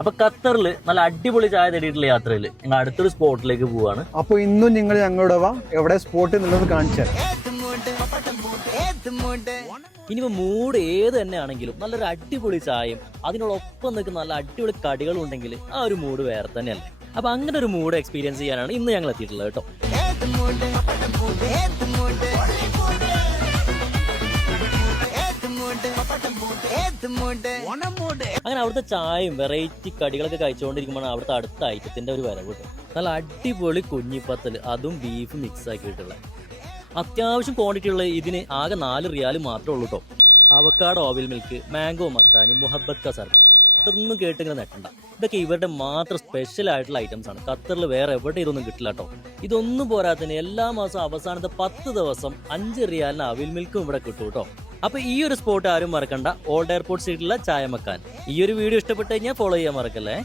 അപ്പൊ ഖത്തറിൽ നല്ല അടിപൊളി ചായ തേടിയിട്ടുള്ള യാത്രയിൽ ഞങ്ങൾ അടുത്തൊരു സ്പോട്ടിലേക്ക് പോവാണ്. അപ്പൊ ഇന്നും നിങ്ങൾ ഞങ്ങളുടെ എവിടെ സ്പോട്ട് എന്നുള്ളത് കാണിച്ചാൽ ഇനിയിപ്പോ മൂഡ് ഏത് തന്നെ ആണെങ്കിലും നല്ലൊരു അടിപൊളി ചായയും അതിനോടൊപ്പം നിൽക്കുന്ന നല്ല അടിപൊളി കടികളും ഉണ്ടെങ്കിൽ ആ ഒരു മൂഡ് വേറെ തന്നെയല്ലേ. അപ്പൊ അങ്ങനെ ഒരു മൂഡ് എക്സ്പീരിയൻസ് ചെയ്യാനാണ് ഇന്ന് ഞങ്ങൾ എത്തിയിട്ടുള്ളത് കേട്ടോ. അങ്ങനെ അവിടുത്തെ ചായയും വെറൈറ്റി കടികളൊക്കെ കഴിച്ചുകൊണ്ടിരിക്കുമ്പോൾ അവിടുത്തെ അടുത്ത ഐറ്റത്തിന്റെ ഒരു വരവ് കിട്ടും. നല്ല അടിപൊളി കുഞ്ഞിപ്പത്തൽ, അതും ബീഫ് മിക്സ് ആക്കിയിട്ടുള്ള അത്യാവശ്യം ക്വാണ്ടിറ്റി ഉള്ള ഇതിന് ആകെ 4 റിയാൽ മാത്രമേ ഉള്ളൂ കേട്ടോ. അവക്കാഡോ ഓവിൽ മിൽക്ക്, മാംഗോ മത്താനി, മുഹബത്ത് ക സർബത്ത്, ഇതൊന്നും കേട്ടിങ്ങനെ നെട്ടണ്ട. ഇതൊക്കെ ഇവരുടെ മാത്രം സ്പെഷ്യൽ ആയിട്ടുള്ള ഐറ്റംസ് ആണ്. ഖത്തറിൽ വേറെ എവിടെ ഇതൊന്നും കിട്ടില്ല കേട്ടോ. ഇതൊന്നും പോരാത്തതിന് എല്ലാ മാസം അവസാനത്തെ 10 ദിവസം 5 റിയാലിന് അവിൽ മിൽക്കും ഇവിടെ കിട്ടും കേട്ടോ. അപ്പൊ ഈ ഒരു സ്പോട്ട് ആരും മറക്കണ്ട, ഓൾഡ് എയർപോർട്ട് സ്ട്രീറ്റിലുള്ള ചായ മക്കാൻ. ഈ ഒരു വീഡിയോ ഇഷ്ടപ്പെട്ട് കഴിഞ്ഞാൽ ഫോളോ ചെയ്യാൻ മറക്കല്ലേ.